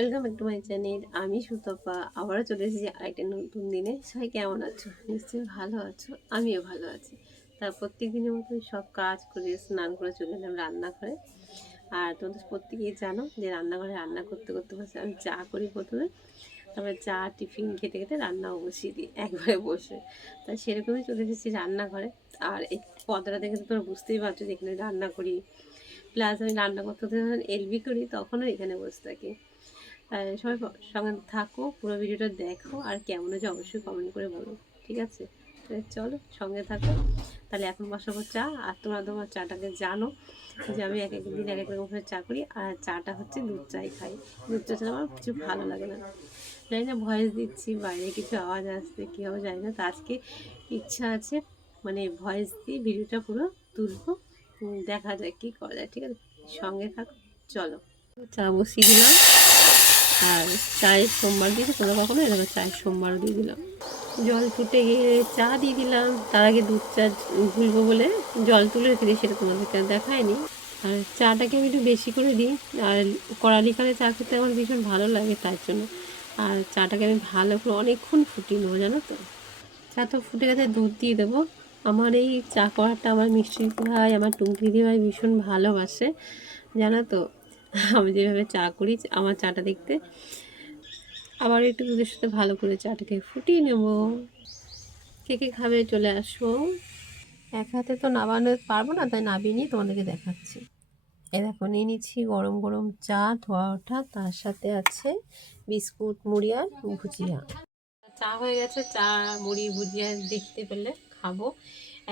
Welcome back to my channel. আমি সুতপা আবারও চলে এসেছি আরেকটা নতুন দিনে। সবাই কেমন আছো? নিশ্চয়ই ভালো আছো, আমিও ভালো আছি। তার প্রত্যেক দিনের মতো সব কাজ করে স্নান করে চলে এলাম রান্নাঘরে। আর তোমাদের প্রত্যেকেই জানো যে রান্নাঘরে রান্না করতে করতে বসে আমি চা করি প্রথমে, তারপরে চা টিফিন খেতে খেতে রান্নাও বসিয়ে দিই একবারে বসে। তাই সেরকমই চলে এসেছি রান্নাঘরে। আর এই পর্দাটা দেখে তো তোমরা বুঝতেই পারছো যে এখানে রান্না করি, প্লাস আমি রান্না করতে করতে যখন এলবি করি তখনও এখানে বসে থাকি। সবাই সঙ্গে থাকো, পুরো ভিডিওটা দেখো, আর কেমন হয়েছে অবশ্যই কমেন্ট করে বলো, ঠিক আছে? চলো সঙ্গে থাকো। তাহলে এখন বসাবো চা। আর তোমরা তোমার চাটাকে জানো যে আমি এক এক দিন এক এক রকম করে চা করি, আর চাটা হচ্ছে দুধ চাই খাই। দুধ চা ছাড়া আমার কিছু ভালো লাগে না। জানি না ভয়েস দিচ্ছি, বাইরে কিছু আওয়াজ আসছে কী হবে জানি না। তো আজকে ইচ্ছা আছে মানে ভয়েস দিয়ে ভিডিওটা পুরো তুলবো, দেখা যায় কী করা যায়, ঠিক আছে? সঙ্গে থাকো, চলো। চা বসিয়ে দিলাম, আর চায়ের সোমবার দিয়েছি কোনো কখনো, এরকম চায়ের সোমবারও দিয়ে দিলাম। জল ফুটে গিয়ে চা দিয়ে দিলাম। তার আগে দুধ চা গুলবো বলে জল তুলে রেখে দিই, সেটা তোমাদেরকে দেখায়নি। আর চাটাকে আমি একটু বেশি করে দিই, আর কড়ালি কালে চা খেতে আমার ভীষণ ভালো লাগে তার জন্য। আর চাটাকে আমি ভালো করে অনেকক্ষণ ফুটিয়ে নেবো, জানো তো। চা তো ফুটে গেছে, দুধ দিয়ে দেবো। আমার এই চা করাটা আমার মিষ্টি ভাই, আমার টুঙ্কি দি ভাই ভীষণ ভালোবাসে, জানো তো। আমি যেভাবে চা করি আমার চাটা দেখতে। আবার একটু দুধের সাথে ভালো করে চাটাকে ফুটিয়ে নেব। কে কে খাবে চলে আসো। এক হাতে তো নামানো পারবো না, তাই নামিয়ে নিয়ে তোমাদেরকে দেখাচ্ছি। এ দেখো নিয়ে নিচ্ছি গরম গরম চা, ধোয়া ওঠা, তার সাথে আছে বিস্কুট, মুড়ি আর ভুজিয়া। চা হয়ে গেছে, চা মুড়ি ভুজিয়া দেখতে পেলে খাবো।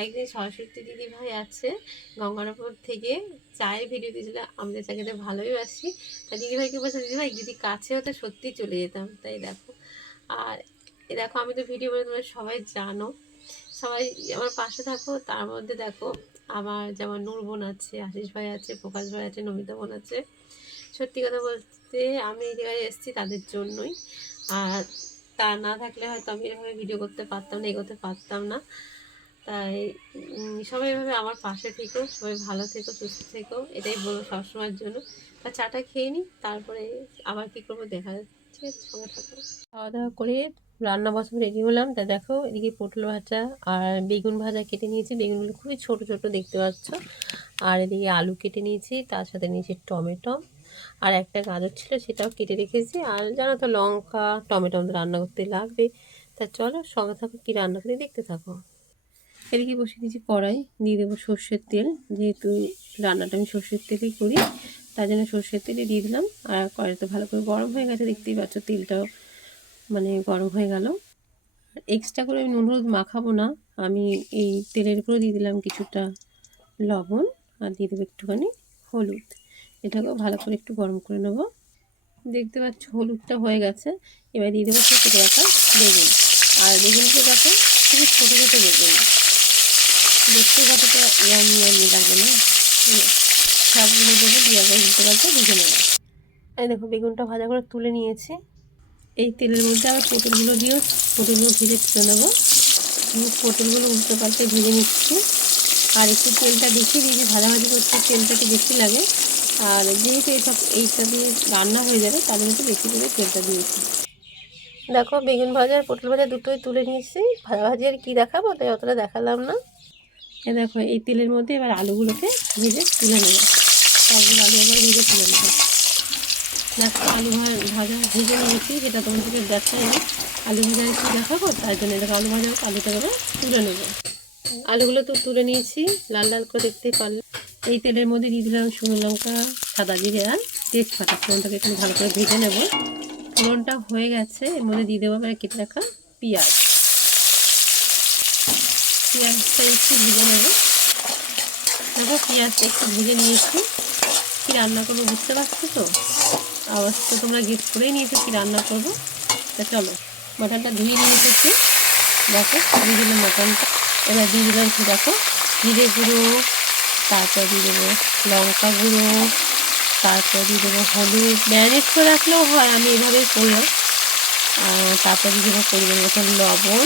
একদিন সরস্বতী দিদি ভাই আছে গঙ্গারামপুর থেকে, চায়ের ভিডিও দিয়েছিল। আমাদের চা খেতে ভালোই বাসি। তা দিদি ভাইকে বলছে দিদি ভাই যদি কাছে হতো সত্যি চলে যেতাম। তাই দেখো, আর এ দেখো আমি তো ভিডিও করে তোমরা সবাই জানো, সবাই আমার পাশে থাকো। তার মধ্যে দেখো আমার যেমন নূর বোন আছে, আশিস ভাই আছে, প্রকাশ ভাই আছে, নমিতা বোন আছে। সত্যি কথা বলতে আমি এই জায়গায় এসেছি তাদের জন্যই। আর তা না থাকলে হয়তো আমি এভাবে ভিডিও করতে পারতাম না, এগোতে পারতাম না। তাই সবাই এভাবে আমার পাশে থেকো, সবাই ভালো থেকো, সুস্থ থেকো, এটাই বলবো সবসময়ের জন্য। তা চাটা খেয়ে নিই, তারপরে আবার কী করবো দেখা যাচ্ছে, সঙ্গে থাকো। খাওয়া দাওয়া করে রান্না বসাবো রেডি হলাম। তা দেখো এদিকে পটল ভাজা আর বেগুন ভাজা কেটে নিয়েছি, বেগুনগুলো খুবই ছোট ছোট দেখতে পাচ্ছ। আর এদিকে আলু কেটে নিয়েছি, তার সাথে নিয়েছি টমেটো, আর একটা গাজর ছিল সেটাও কেটে রেখেছি। আর জানো তো লঙ্কা টমেটো আমাদের রান্না করতে লাগবে। তা চলো সঙ্গে থাকো, কী রান্না করে দেখতে থাকো। এদিকে বসিয়ে দিয়েছি কড়াই, দিয়ে দেবো সর্ষের তেল। যেহেতু রান্নাটা আমি সর্ষের তেলেই করি, তার জন্য সর্ষের তেলে দিয়ে দিলাম। আর কড়াইতে ভালো করে গরম হয়ে গেছে, দেখতেই পাচ্ছ তেলটাও মানে গরম হয়ে গেল। এক্সট্রা করে আমি নুন হলুদ মাখাবো না, আমি এই তেলের উপরে দিয়ে দিলাম কিছুটা লবণ, আর দিয়ে দেবো একটুখানি হলুদ। এটাকেও ভালো করে একটু গরম করে নেবো। দেখতে পাচ্ছ হলুদটা হয়ে গেছে। এবার দিয়ে দেবো ছোটো রাখা বেগুন। আর বেগুনকে দেখো খুবই ছোটো ছোটো বেগুন, দেখতে কতটা ইয়ামি ইয়ামি লাগে না। সবগুলো দেবো, দিয়ে আবার উল্টে পাল্টে ভেজে নেবো। এই দেখো বেগুনটা ভাজা করে তুলে নিয়েছি। এই তেলের মধ্যে আবার পটলগুলো দিয়েও পটলগুলো ভেজে তুলে নেবো। পটলগুলো উল্টে পাল্টে ভেজে নিচ্ছি। আর একটু তেলটা বেশি দিয়েছি, ভাজাভাজি করতে তেলটা একটু বেশি লাগে। আর যেহেতু এইটা দিয়ে রান্না হয়ে যাবে তার মধ্যে বেশি করে তেলটা দিয়েছি। দেখো বেগুন ভাজা আর পটল ভাজা দুটোই তুলে নিয়েছি। ভাজাভাজি আর কী দেখাবো, তাই অতটা দেখালাম না। দেখো এই তেলের মধ্যে এবার আলুগুলোকে ভেজে তুলে নেবো। সবগুলো আলু এবার ভেজে তুলে নেবো। দেখো আলু ভাজা ভেজে নিয়েছি, যেটা তোমাদেরকে দেখাইনি। আলু ভাজা একটু দেখাবো, তার জন্য দেখো আলু ভাজা আলুটা এবার তুলে নেবো। আলুগুলো তো তুলে নিয়েছি, লাল লাল করে দেখতেই পারলাম। এই তেলের মধ্যে দিয়ে দিলাম শুকনো লঙ্কা, সাদা জিরে আর তেজপাতা। ফোড়নটাকে একটু ভালো করে ভেজে নেব। ফোড়নটা হয়ে গেছে, এর মধ্যে দিয়ে দেবো এবার কেটে রাখা পেঁয়াজ। পেঁয়াজটা একটু ভেজে নেব। দেখো পেঁয়াজটা একটু ভেজে নিয়েছি। কী রান্না করবো বুঝতে পারছো তো? আওয়াজ তো তোমরা গেস করেই নিয়েছো কী রান্না করবো। তা চলো মটনটা ধুয়ে নিয়ে এসেছি। দেখো দিয়ে দিলাম মটনটা। এবার দিয়ে দিলাম একটু দেখো জিরে গুঁড়ো, তারপর দিয়ে দেবো লঙ্কা গুঁড়ো, তারপর দিয়ে দেবো হলুদ। ম্যারিনেট করে রাখলেও হয়, আমি এভাবেই করলাম। তারপর দিয়ে দেবো পরিমাণ মতন লবণ,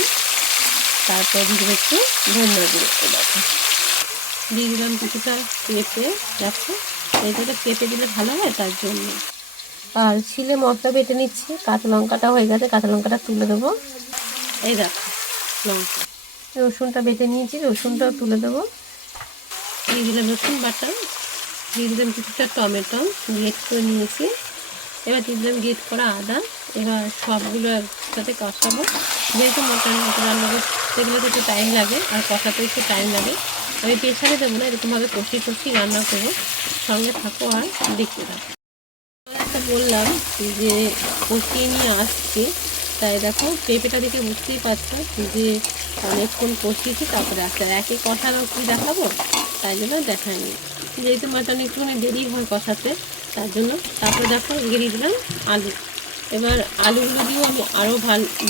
তারপর দিয়ে দেবো একটু ধনিয়া গুঁড়ো। দেখো দিয়ে দিলাম কিছুটা পেঁপে। দেখো এইটাতে পেঁপে দিলে ভালো হয় তার জন্য। আর শিলে মশলা বেটে নিচ্ছি, কাঁচা লঙ্কাটা হয়ে গেছে, কাঁচা লঙ্কাটা তুলে দেবো। এই দেখো লঙ্কা, রসুনটা বেটে নিয়েছি, রসুনটাও তুলে দেবো। দিয়ে দিলাম রসুন বাটা, দিয়ে দিলাম কিছুটা টমেটো গ্রেট করে নিয়েছি, এবার দিয়ে দিলাম গ্রেট করা আদা। এবার সবগুলো একসাথে কষাবো, যেহেতু মটন রান্না করতে গেলে তো একটু টাইম লাগে আর কষাতে একটু টাইম লাগে। আমি প্রেশারে দেবো না, এরকমভাবে কষিয়ে রান্না করবো। সঙ্গে থাকো আর দেখতে থাকো। বললাম যে কষিয়ে নিয়ে আসছি, তাই দেখো পেঁপেটা দেখে বুঝতেই পারছো যে অনেকক্ষণ কষিয়েছি, তারপরে আসতে একই কষানো কি দেখাবো, তাই জন্য দেখায়নি। যেহেতু মাটন একটুখানি দেরি হয় কষাতে, তার জন্য। তারপরে দেখো দিয়ে দিলাম আলু। এবার আলুগুলো দিয়েও আমি আরও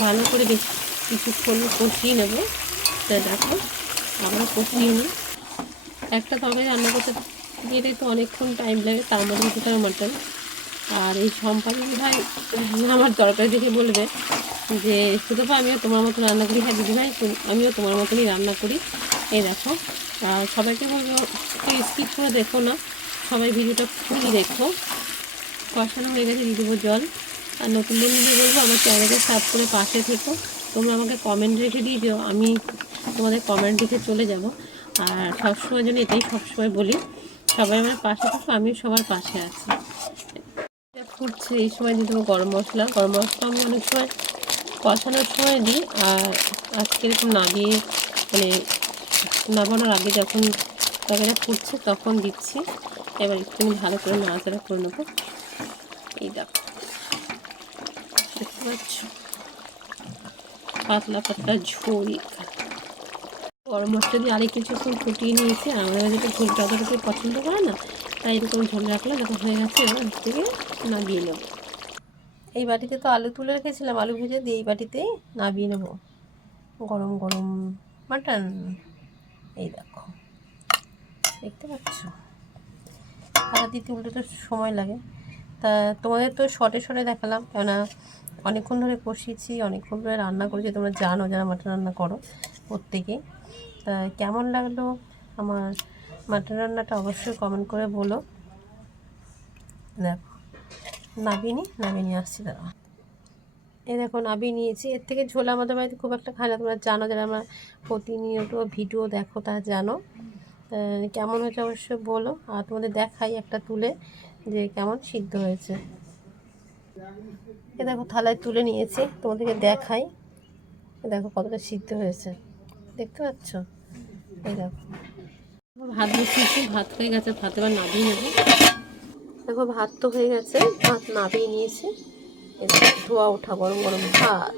ভালো করে বেশ কিছুক্ষণ কষিয়ে নেবো। তাই দেখো আবার কষিয়ে নিই। একটা তরকারি রান্না করতে গেলে তো অনেকক্ষণ টাইম লাগে, তার মধ্যে কিছুটা মাটন। আর এই সম্পাদক ভাই আমার তরকারি দেখে বলবে যে সুতপা আমিও তোমার মতো রান্না করি। হ্যাঁ দিদি ভাই, আমিও তোমার মতনই রান্না করি। এই দেখো, আর সবাইকে বলবো কেউ স্কিপ করে দেখো না, সবাই ভিডিওটা খুবই দেখো। কষানো হয়ে গেছে, দিয়ে দেবো জল। আর নতুন বন্ধুদের বলবো আমার চ্যানেলকে সাবস্ক্রাইব করে পাশে থেকো। তোমরা আমাকে কমেন্ট রেখে দিয়ে দিও, আমি তোমাদের কমেন্ট দেখে চলে যাব। আর সবসময় জন্য এটাই সবসময় বলি, সবাই আমার পাশে থাকো, আমিও সবার পাশে আছি। ফুটছে, এই সময় দিয়ে দেবো গরম মশলা। গরম মশলা আমি অনেক সময় কষানোর সময় দিই, আর আজকে এরকম না দিয়ে মানে নামানোর আগে যখন তরকারিটা ফুটছে তখন দিচ্ছি। এবার একটুখানি ভালো করে নাড়াচাড়া করে নেবো। এই দেখো দেখতে পাচ্ছ পাতলা পাতলা ঝোল। গরম মশলা দিয়ে আরেক কিছুক্ষণ ফুটিয়ে নিয়েছি। আর আমাদের যেটা ঝোলটা অতটা পছন্দ করে না, তাই এরকম ঝোল রাখলে যখন হয়ে গেছে এবার থেকে নামিয়ে নেব। এই বাটিতে তো আলু তুলে রেখেছিলাম, আলু ভেজে দিয়ে এই বাটিতেই নামিয়ে নেব গরম গরম মাটন। এই দেখো দেখতে পাচ্ছ, হাতা দিতে উল্টোতে সময় লাগে। তা তোমাদের তো শর্টে শর্টে দেখালাম, কেননা অনেকক্ষণ ধরে কষিয়েছি, অনেকক্ষণ ধরে রান্না করেছি। তোমরা জানো যারা মাটন রান্না করো প্রত্যেকে। তা কেমন লাগলো আমার মাটন রান্নাটা অবশ্যই কমেন্ট করে বলো। দেখো নামিয়ে নিয়ে আসছি দাঁড়া। এই দেখো নামিয়ে নিয়েছি। এর থেকে ঝোল আমাদের বাড়িতে খুব একটা খায় না, তোমরা জানো যারা আমরা প্রতিনিয়ত ভিডিও দেখো তারা জানো। কেমন হয়েছে অবশ্যই বলো। আর তোমাদের দেখাই একটা তুলে যে কেমন সিদ্ধ হয়েছে। এ দেখো থালায় তুলে নিয়েছি, তোমাদেরকে দেখাই। দেখো কতটা সিদ্ধ হয়েছে, দেখতে পাচ্ছ। এই দেখো ভাত বসিয়েছি, ভাত হয়ে গেছে, ভাত এবার নামিয়ে নেবো। দেখো ভাত তো হয়ে গেছে, ভাত নামিয়ে নিয়েছি। ধোয়া ওঠা গরম গরম ভাত।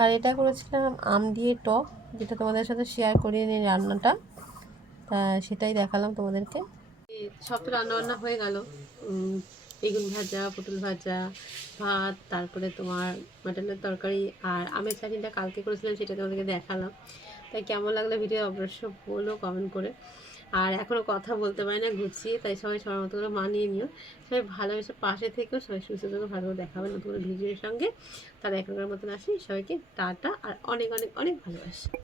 আর এটা করেছিলাম আম দিয়ে টক, যেটা তোমাদের সাথে শেয়ার করিয়ে নিই রান্নাটা, তা সেটাই দেখালাম তোমাদেরকে। সব তো রান্নাবান্না হয়ে গেল। বেগুন ভাজা, পটল ভাজা, ভাত, তারপরে তোমার মাটনের তরকারি, আর আমের চাটনিটা কালকে করেছিলাম, সেটা তোমাদেরকে দেখালাম। তাই কেমন লাগলো ভিডিও অবশ্য বলো কমেন্ট করে। আর এখনও কথা বলতে পারি না গুছিয়ে, তাই সবাই সবার মতো করে মানিয়ে নিও। সবাই ভালোবেসে পাশে থেকেও, সবাই সুস্থ থেকেও, ভালো দেখাবে নতুন ভিডিওর সঙ্গে। তারা এখনকার মতন আসি, সবাইকে টাটা আর অনেক অনেক অনেক ভালোবাসি।